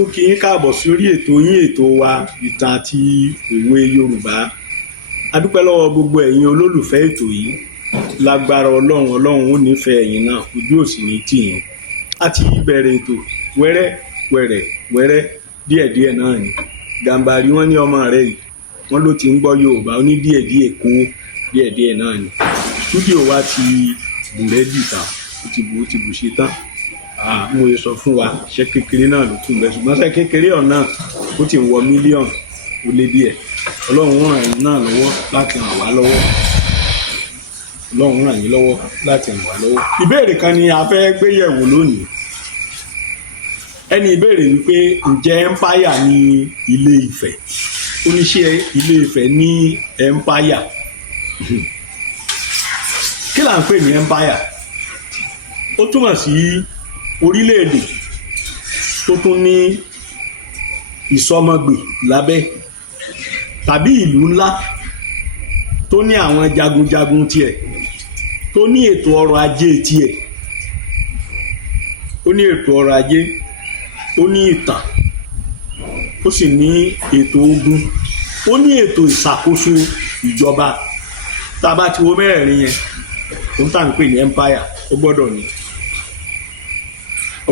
Mo kí yín káàbọ̀ sórí ètò yín ètò wa ìtàn àti òwe Yorùbá. A dúpẹ́ lọ́wọ́ gbogbo ẹ̀yin olólùfẹ́ ètò yìí. Lágbára Ọlọ́run ó nífẹ̀ẹ́ ẹ̀yin náà, ojú ò sì ní tì yín. A ti bẹ̀rẹ̀ ètò wẹ́rẹ́ díẹ̀díẹ̀ náà ni. Gàmbàrí wọ́n ní ọmọ rẹ̀ yìí wọ́n ló ti ń gbọ́ Yorùbá, ó ní díẹ̀díẹ̀ kún díẹ̀díẹ̀ náà ni. Stúdíò wa ti bù rẹ́dì tán, ó ti bù ṣe tán. Mo lè sọ fún wa iṣẹ́ kékeré náà ló tún bẹ́ẹ̀, ṣùgbọ́n iṣẹ́ kékeré ọ̀nà ó ti ń wọ mílíọ̀nù ó lé díẹ̀. Ọlọ́run ràn yín náà lọ́wọ́ láti ràn wá lọ́wọ́. Ọlọ́run ràn yín lọ́wọ́ láti ràn wá lọ́wọ́. Ìbéèrè kan ni a fẹ́ gbé yẹ̀wò lónìí. Ẹni ìbéèrè wípé ǹjẹ́ empire ní Ilé Ifẹ̀? Oníṣẹ́ Ilé Ifẹ̀ ní empire. Kí là ń pè ní empire? Ó túmọ̀ sí orílẹ̀-èdè tó tún ní ìsọmọgbè lábẹ́, tàbí ìlú ńlá tó ní àwọn jagunjagun tiẹ̀, tó ní ètò ọrọ̀ ajé tiẹ̀, ó ní ètò ọrọ̀ ajé, ó ní ìtàn, ó sì ní ètò ogun, ó ní ètò ìṣàkóso ìjọba. Tá a bá ti wo mẹ́rẹ̀ẹ̀rin yẹn, tó ń tà ń pè ní empire, ó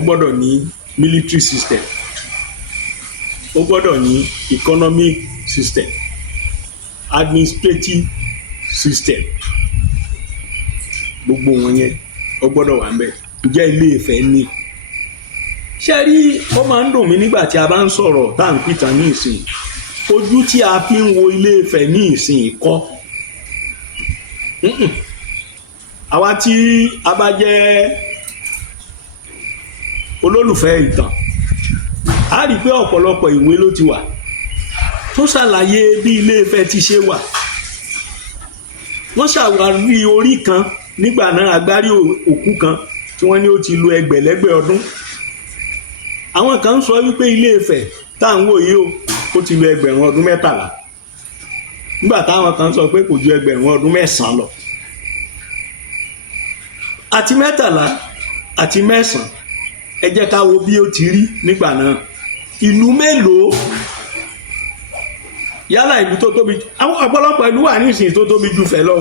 gbọ́dọ̀ ní military system, ó gbọ́dọ̀ ní economic system, administrative system. Gbogbo wọn yẹn ó gbọ́dọ̀ wà ńbẹ̀. Ǹjẹ́ Ilé Ifẹ̀ ní? Ṣé rí, ó máa ń dùn mí nígbà tí a bá ń sọ̀rọ̀ tá à ń pìtàn ní ìsìn. Ojú tí a fi ń wo Ilé Ifẹ̀ ní ìsìn kọ́. Àwa tí a bá jẹ́ olólùfẹ́ ìtàn, a rí pé ọ̀pọ̀lọpọ̀ ìwé ló ti wà tó ṣàlàyé bí Ilé Ifẹ̀ ti ṣe wà. Wọ́n ṣàwárí orí kan nígbà náà, agbárí òkú kan tí wọ́n ní ó ti lo ẹgbẹ̀lẹ́gbẹ̀ ọdún. Àwọn kan ń sọ wípé Ilé Ifẹ̀ tá à ń wò yìí ó ti lo ẹgbẹ̀rún ọdún 13, nígbà táwọn kan sọ pé kò ju ẹgbẹ̀rún ọdún 9 lọ. Àti 13 àti 9, ẹ jẹ́ ká wo bí ó ti rí nígbà náà. Ìlú mélòó? Yálà ìlú tó tóbi, àwọn ọ̀pọ̀lọpọ̀ ìlú wà ní ìsìn tó tóbi jù Ifẹ̀ lọ,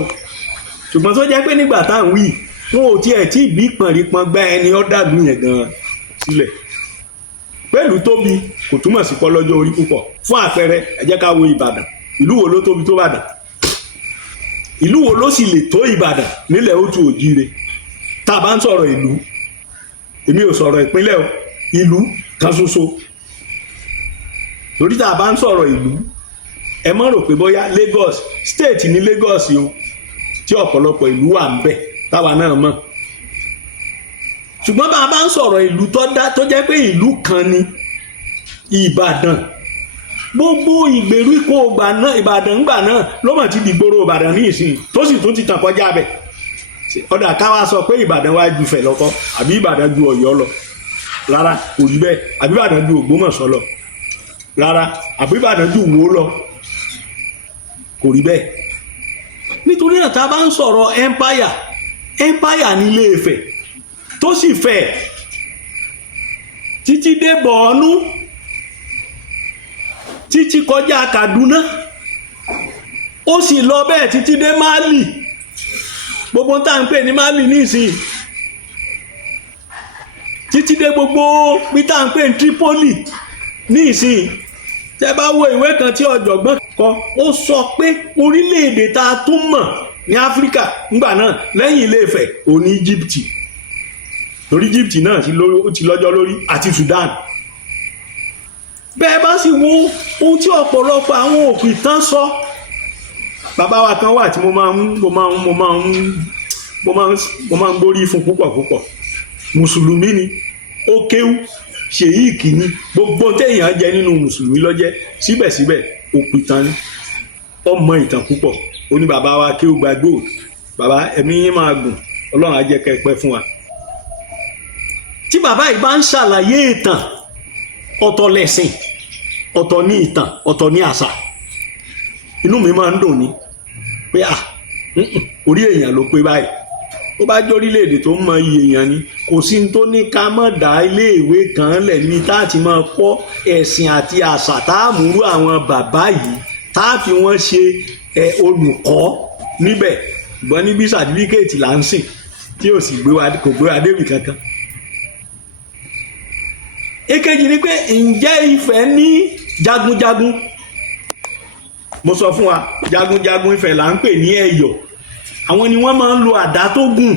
ṣùgbọ́n tó jẹ́ pé nígbà tá à ń wí wọn ò tiẹ̀ tí bí pọ̀nrípọ̀n gbá ẹni ọ̀dàlú yẹn gan sílẹ̀. Pẹ̀lú tóbi kò túmọ̀ sí pọ́lọ́jọ́ orí púpọ̀. Fún àpẹẹrẹ, ẹ jẹ́ ká wo Ìbàdàn. Ìlú wo ló tóbi tó Ìbàdàn? Ìlú wo ló sì lè tó Ìbàdàn nílẹ̀ Òtù Òjìire? Tá a bá ń sọ̀rọ̀ ìlú, èmi ò sọ̀rọ̀ ìpínlẹ̀ o, ìlú kan ṣoṣo. Torí tá a bá ń sọ̀rọ̀ ìlú, ẹ má rò pé bóyá Lagos state ní Lagos o, tí ọ̀pọ̀lọpọ̀ ìlú wà ń bẹ̀ táwa náà mọ̀. Ṣùgbọ́n bá a bá ń sọ̀rọ̀ ìlú tó jẹ́ pé ìlú kan ni Ìbàdàn, gbogbo ìgbèríko Ìbàdàn ńgbà náà ló mọ̀ ti dìgboro Ìbàdàn ní ìsìn, tó sì tún ti tàn kọjá bẹ̀. Ọ̀dà káwá sọ pé Ìbàdàn wá ju Ifẹ̀ lọ́kọ́, àbí Ìbàdàn ju Ọ̀yọ́ lọ. Rárá, kò rí bẹ́ẹ̀. Àbí Ìbàdàn ju Ògbómọ̀ṣọ́ lọ. Rárá, àbí Ìbàdàn ju Ìwó lọ. Kò rí bẹ́ẹ̀. Nítorí náà tá a bá ń sọ̀rọ̀ empire ní Ilé Ifẹ̀ tó sì fẹ̀ títí dé Bọ̀ọ̀nú, títí kọjá Kaduna, ó sì lọ bẹ́ẹ̀ títí dé Mali. Gbogbo tá à ń pè ní Mali ní ìsìn, títí dé gbogbo bí tá à ń pè ní Tripoli ní ìsìn. Tẹ́ bá wo ìwé kan tí ọ̀jọ̀gbọ́n kọ, ó sọ pé orílẹ̀-èdè tá a tún mọ̀ ní Áfíríkà ńgbà náà lẹ́yìn Ilé Ifẹ̀ ò ní Íjíbítì, torí Íjíbítì náà ti lọ́jọ́ lórí, àti Sudan. Bẹ́ẹ̀ bá sì wo ohun tí ọ̀pọ̀lọpọ̀ àwọn òpìtàn sọ. Bàbá wa kan wà tí mo máa ń gbórí fún púpọ̀. Mùsùlùmí ni, ó kéwú, ṣèyíkì ni, gbogbo téèyàn jẹ nínú Mùsùlùmí lọ́jẹ́, síbẹ̀síbẹ̀ òpìtàn ni, ọmọ ìtàn púpọ̀. Ó ní bàbá wa kéwú gba gold. Bàbá, ẹ̀mí yín máa gùn, Ọlọ́run á jẹ́ kẹ́ ẹ pẹ́ fún wa. Tí bàbá yìí bá ń ṣàlàyé ìtàn, ọ̀tọ̀ lẹ̀sìn, ọ̀tọ̀ ní ìtàn, ọ̀tọ̀ ní àṣà, inú mi máa ń dùn ní pé orí èèyàn ló pé báyìí. ó bá jẹ́ orílẹ̀-èdè tó mọ iye èèyàn ni kò sí ní tó ní ká mọ̀ dá iléèwé kan lẹ̀ ní tá a ti máa kọ́ ẹ̀sìn àti àṣà tá a múrú àwọn bàbá yìí tá a fi wọ́n ṣe olùkọ́ níbẹ̀ ṣùgbọ́n níbi sàtífíkẹ́ẹ̀tì là ń sìn tí ò sì kò gbé wa débì kankan. èkejì ni pé ǹjẹ́ Ifẹ̀ ní jagunjagun? mo sọ fún wa jagunjagun Ifẹ̀ là ń pè ní Ẹ̀yọ̀, àwọn ni wọ́n máa ń lo àdá tó gùn.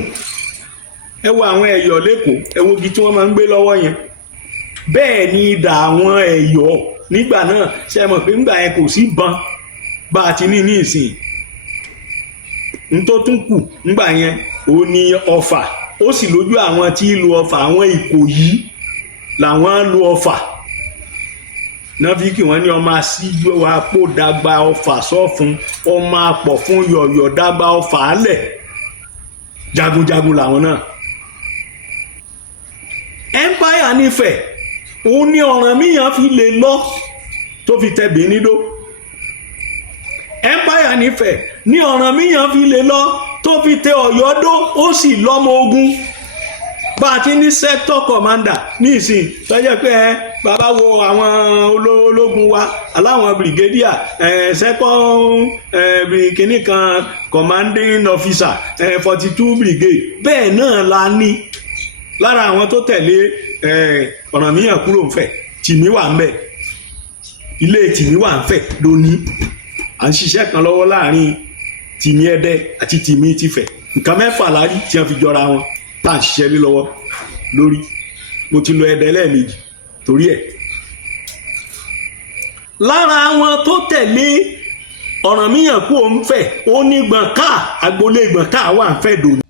ẹ wo àwọn Ẹ̀yọ̀ lẹ́kọ̀ọ́, ẹ wo igi tí wọ́n máa ń gbé lọ́wọ́ yẹn. bẹ́ẹ̀ ni idà àwọn Ẹ̀yọ̀ nígbà náà ṣe mọ̀ pé nígbà yẹn kò sí ìbọn bá a ti ní ìsìn. n tó tún kù nígbà yẹn ó ní ọfà, ó sì lójú àwọn tí ń lo ọfà, àwọn Ìkòyí làwọn ń lo ọfà náà fi kí wọ́n ní ọmọ àṣìjọ àpò dàgbà ọfà sọ́fun, ọmọ àpọ̀ fún yọ̀yọ̀ dàgbà ọfà alẹ̀. jagunjagun làwọn náà. empire nífẹ̀ẹ́ òun ní Ọ̀rànmíyàn fi lè lọ tó fi tẹ Benin dó. empire nífẹ̀ẹ́ ní Ọ̀rànmíyàn fi lè lọ tó fi tẹ Ọ̀yọ́ dó, ó sì lọ́mọ ogun. bá a ti ní sector commander ní ìsìn tó jẹ́ pé bàbá wo àwọn ológun wa aláwọn brigadier second kìíní kan commanding officer 42 brigade bẹ́ẹ̀ náà la ní. lára àwọn tó tẹ̀lé Ọ̀rànmíyàn kúrò ńfẹ̀ Tìmí wà ńbẹ̀, ilé Tìmí wà ńfẹ̀ lónìí. à ń ṣiṣẹ́ kan lọ́wọ́ láàrin Tìmí Ẹdẹ àti Tìmí tìfẹ̀, nǹkan mẹ́fà lárí tí wọ́n fi jọra wọn tá à ń ṣiṣẹ́ lé lọ́wọ́ lórí. mo ti lọ Ẹdẹ lẹ́ẹ̀mejì torí ẹ̀. lára àwọn tó tẹ̀lé Ọ̀rànmíyàn kú òun fẹ̀ ó ní Gbọ̀nká, agboolé Gbọ̀nká wà ń fẹ̀ dòní.